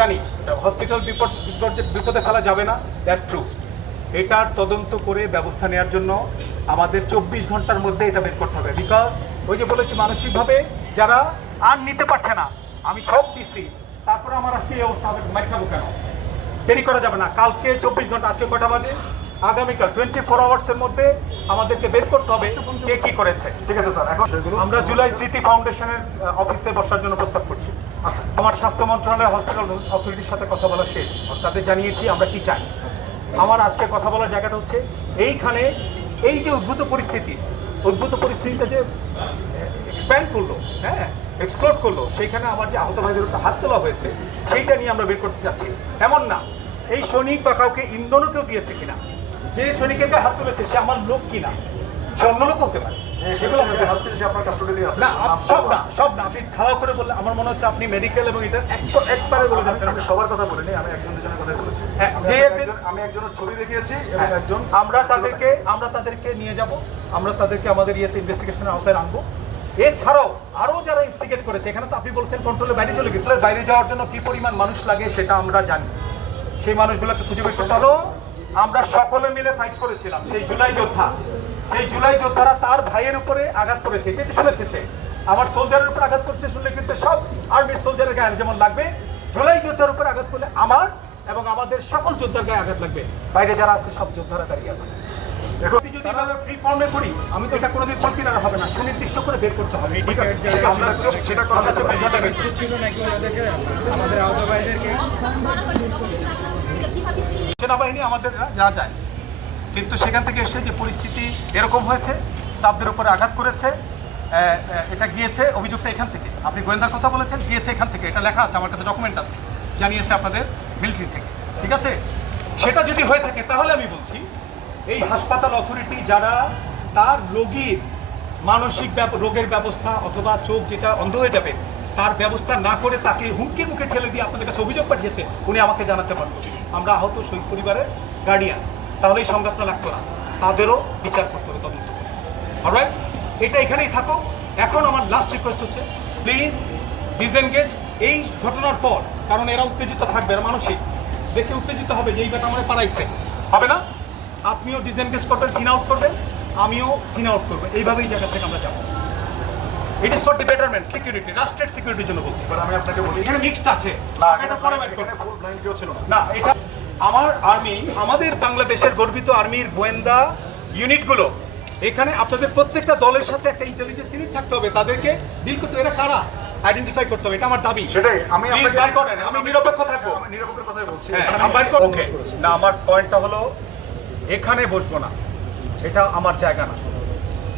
জানি হসপিটাল বিপদ বিপদে ফেলা যাবে না দ্যাটস ট্রু এটার তদন্ত করে ব্যবস্থা নেওয়ার জন্য আমাদের চব্বিশ ঘণ্টার মধ্যে এটা বের করতে হবে। বিকজ ওই যে বলেছি, মানসিকভাবে যারা আর নিতে পারছে না, আমি সব দিছি, তারপরে আমার আজকে এই অবস্থা হবে মাইক খাব কেন? দেরি করা যাবে না। কালকে চব্বিশ ঘণ্টা আজকে কটা বাজে? আগামীকাল টোয়েন্টি ফোর আওয়ার্সের মধ্যে আমাদেরকে বের করতে হবে কে কি করেছে। ঠিক আছে স্যার এখন আমরা জুলাই স্মৃতি ফাউন্ডেশনের অফিসে বসার জন্য প্রস্তাব করছি। আচ্ছা। আমার স্বাস্থ্য মন্ত্রণালয় হসপিটাল অথরিটির সাথে কথা বলা শেষ। তাদের জানিয়েছি আমরা কি চাই। আমার আজকে কথা বলার জায়গাটা হচ্ছে এইখানে এই যে উদ্ভূত পরিস্থিতি উদ্ভূত পরিস্থিতিটা যে এক্সপ্যান্ড করল হ্যাঁ এক্সপ্লোর করল সেইখানে আমার যে আহত ভাইদের উপর হাত তোলা হয়েছে সেইটা নিয়ে আমরা বের করতে চাচ্ছি এমন না এই সৈনিক বা কাউকে ইন্ধনও কেউ দিয়েছে কিনা যে সৈনিকের গায়ে হাত তুলেছে সে আমার লোক কিনা? সে অন্য লোক হতে পারে। সেগুলো হাত থেকে আপনার কাস্টডিতে আছে। না সব না সব না। আপনি খারাপ করে বললে আমার মনে হচ্ছে আপনি মেডিকেল এবং এটা একবারে বলে যাচ্ছেন আমি সবার কথা বলিনি আমি একজন দুজনের কথাই বলেছি। হ্যাঁ, যে একজন- একজন- আমি একজনের ছবি দেখিয়েছি এবং একজন আমরা তাদেরকে আমরা তাদেরকে নিয়ে যাব। আমরা তাদেরকে আমাদের ইয়েতে ইনভেস্টিগেশনের আওতায় আনব। এছাড়াও আরও যারা ইনভেস্টিগেট করেছে এখানে তো আপনি বলছেন কন্ট্রোলে বাইরে চলে গেছিল বাইরে যাওয়ার জন্য কি পরিমাণ মানুষ লাগে সেটা আমরা জানি। সেই মানুষগুলোকে খুঁজে বের করতে হলো আমরা সকলে মিলে ফাইট করেছিলাম। সেই জুলাই যোদ্ধা। সেই জুলাই যোদ্ধারা তার ভাইয়ের উপরে আঘাত করেছে। এটা তো শুনেছে সে। আমার সোলজারের উপর আঘাত করছে শুনলে কিন্তু সব আর্মির সোলজারের গায়ে যেমন লাগবে জুলাই যোদ্ধার উপর আঘাত করলে আমার এবং আমাদের সকল যোদ্ধার গায়ে আঘাত লাগবে। বাইরে যারা আছে সব যোদ্ধারা দাঁড়িয়ে আছে। দেখো যদি এভাবে ফ্রি ফর্মে করি আমি তো এটা কোনোদিন হবে না। সুনির্দিষ্ট করে বের করতে হবে। ঠিক আছে? আমরা সেটা করা যাচ্ছে ছিল নাকি আমাদের আহত ভাইদেরকে সেনাবাহিনী আমাদের যা যায় কিন্তু সেখান থেকে এসে যে পরিস্থিতি এরকম হয়েছে, স্টাফদের উপরে আঘাত করেছে এটা গিয়েছে অভিযুক্ত এখান থেকে। আপনি গোয়েন্দার কথা বলেছেন, গিয়েছে এখান থেকে। এটা লেখা আছে, আমার কাছে ডকুমেন্ট আছে, জানিয়েছে আপনাদের মিলিটারি থেকে। ঠিক আছে? সেটা যদি হয়ে থাকে, তাহলে আমি বলছি, এই হাসপাতাল অথরিটি যারা, তার রোগীর মানসিক রোগের ব্যবস্থা অথবা চোখ যেটা অন্ধ হয়ে যাবে তার ব্যবস্থা না করে তাকে হুমকির মুখে ঠেলে দিয়ে আপনাদের কাছে অভিযোগ পাঠিয়েছে, উনি আমাকে জানাতে পারতো আমরা আহত শহীদ পরিবারের গার্ডিয়ান তাহলে এই সংঘাতটা লাগতো না। তাদেরও বিচার করতে হবে, তদন্ত এটা এখানেই থাকো এখন আমার লাস্ট রিকোয়েস্ট হচ্ছে প্লিজ ডিসএনগেজ এই ঘটনার পর, কারণ এরা উত্তেজিত থাকবে, এরা মানসিক। দেখে উত্তেজিত হবে যে এই ব্যাটা আমরা পাড়াইছে হবে না? আপনিও ডিসএনগেজ করবেন থিন আউট করবেন, আমিও থিন আউট করব। এইভাবেই জায়গা থেকে আমরা যাব। It is for the betterment security রাষ্ট্রের সিকিউরিটির জন্য বলছি। এবার আমি আপনাকে বলি এখানে মিক্সড আছে। না এটা পরে বের। এখানে ফুল ব্লাইন্ড কেউ ছিল না। এটা আমার আর্মি আমাদের বাংলাদেশের গর্বিত আর্মির গোয়েন্দা ইউনিটগুলো এখানে আপনাদের প্রত্যেকটা দলের সাথে একটা ইন্টেলিজেন্স ইউনিট থাকতে হবে। তাদেরকে ডিল করতে এরা কারা? আইডেন্টিফাই করতে হবে। এটা আমার দাবি। সেটাই আমি আপনাকে বার করেন। আমি নিরপেক্ষ থাকব। আমি নিরপেক্ষের কথাই বলছি। হ্যাঁ, আমি বার করব। Okay. না আমার পয়েন্টটা হলো এখানে বসবো না। এটা আমার জায়গা না।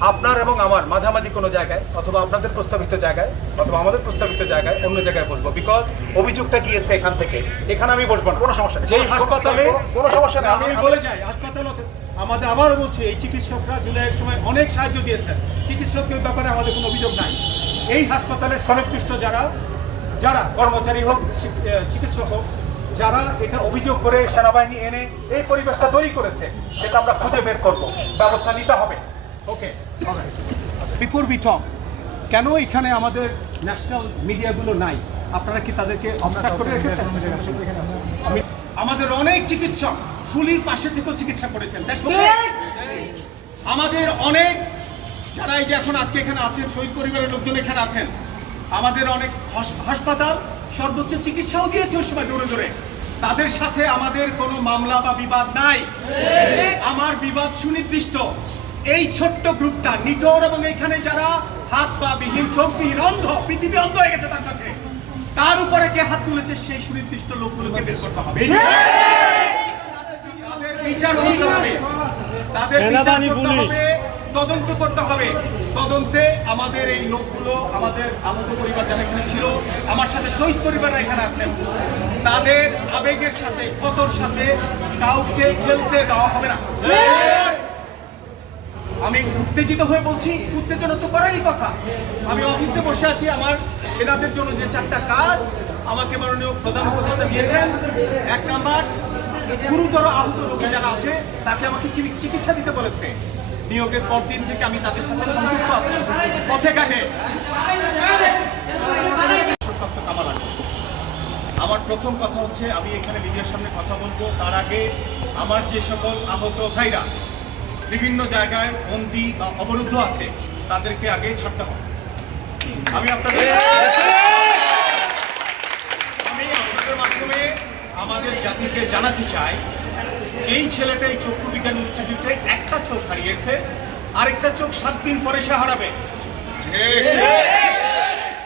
আপনার এবং আমার মাঝামাঝি কোনো জায়গায় অথবা আপনাদের প্রস্তাবিত জায়গায় অথবা আমাদের প্রস্তাবিত জায়গায় অন্য জায়গায় বসবো বিকজ অভিযোগটা গিয়েছে এখান থেকে। এখানে আমি বসবো না। কোনো সমস্যা নেই। যেই হাসপাতালে কোনো- সমস্যা নেই। আমি বলে যাই। হাসপাতাল আমাদের আবারও বলছি এই চিকিৎসকরা জুলাইয়ের সময় অনেক সাহায্য দিয়েছেন। চিকিৎসকের ব্যাপারে আমাদের কোনো অভিযোগ নাই। এই হাসপাতালের সংশ্লিষ্ট যারা যারা কর্মচারী হোক চিকিৎসক হোক যারা এটা অভিযোগ করে সেনাবাহিনী এনে এই পরিবেশটা তৈরি করেছে সেটা আমরা খুঁজে বের করব। ব্যবস্থা নিতে হবে। ওকে বিফোর উই টক কেন এখানে আমাদের ন্যাশনাল মিডিয়াগুলো নাই? আপনারা কি তাদেরকে অবস্ট্রাক্ট করে রেখেছেন? আমাদের অনেক চিকিৎসক গুলির পাশে থেকেও চিকিৎসা করেছেন। আমাদের অনেক যারা এই যে এখন আজকে এখানে আছেন শহীদ পরিবারের লোকজন এখানে আছেন আমাদের অনেক হাসপাতাল সর্বোচ্চ চিকিৎসাও দিয়েছে ওই সময় দৌড়ে দৌড়ে তাদের সাথে আমাদের কোনো মামলা বা বিবাদ নাই। আমার বিবাদ সুনির্দিষ্ট। এই ছোট্ট গ্রুপটা নিটোর এবং এখানে যারা হাত পা বিহীন চোখবিহীন অন্ধ পৃথিবী অন্ধ হয়ে গেছে তার কাছে। তার উপরে কে হাত তুলেছে সেই সুনির্দিষ্ট লোকগুলোকে বের করতে হবে। তাদের বিচার করতে হবে। তাদের বিচার করতে হবে তদন্ত করতে হবে। তদন্তে আমাদের এই লোকগুলো আমাদের আহত পরিবার যারা এখানে ছিল আমার সাথে শহীদ পরিবাররা এখানে আছেন তাদের আবেগের সাথে ক্ষতর সাথে কাউকে খেলতে দেওয়া হবে না। আমি উত্তেজিত হয়ে বলছি, উত্তেজনা তো করারই কথা। আমি অফিসে বসে আছি, আমার এনাদের জন্য যে চারটা কাজ আমাকে মাননীয় প্রধান উপদেষ্টা দিয়েছেন। এক নাম্বার, গুরুতর আহত রোগী যারা আছে, তাকে আমাকে চিকি- চিকিৎসা দিতে বলেছে। নিয়োগের পর দিন থেকে আমি তাদের সাথে সংযুক্ত আছি। পথে ঘাটে। আমার প্রথম কথা হচ্ছে, আমি এখানে মিডিয়ার সামনে কথা বলব। তার আগে আমার যে সকল আহত ভাইরা বিভিন্ন জায়গায় বন্দি বা অবরুদ্ধ আছে তাদেরকে আগে ছাড়তে হবে। আমি আপনাদের আমি আপনাদের মাধ্যমে আমাদের জাতিকে জানাতে চাই যেই ছেলেটা এই চক্ষু বিজ্ঞান ইনস্টিটিউটে একটা চোখ হারিয়েছে আরেকটা চোখ সাত দিন পরে সে হারাবে।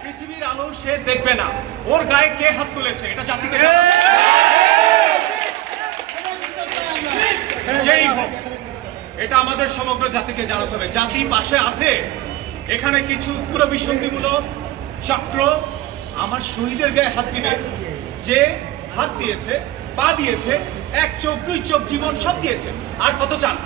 পৃথিবীর আলো সে দেখবে না। ওর গায়ে কে হাত তুলেছে? এটা জাতিকে জানাতে হবে। যেই হোক এটা আমাদের সমগ্র জাতিকে জানাতে হবে। জাতি পাশে আছে। এখানে কিছু পুরো বিসন্ধিমূলক চক্র। আমার শহীদের গায়ে হাত দিবে। যে হাত দিয়েছে, পা দিয়েছে, এক চোখ, দুই চোখ জীবন সব দিয়েছে। আর কত চান?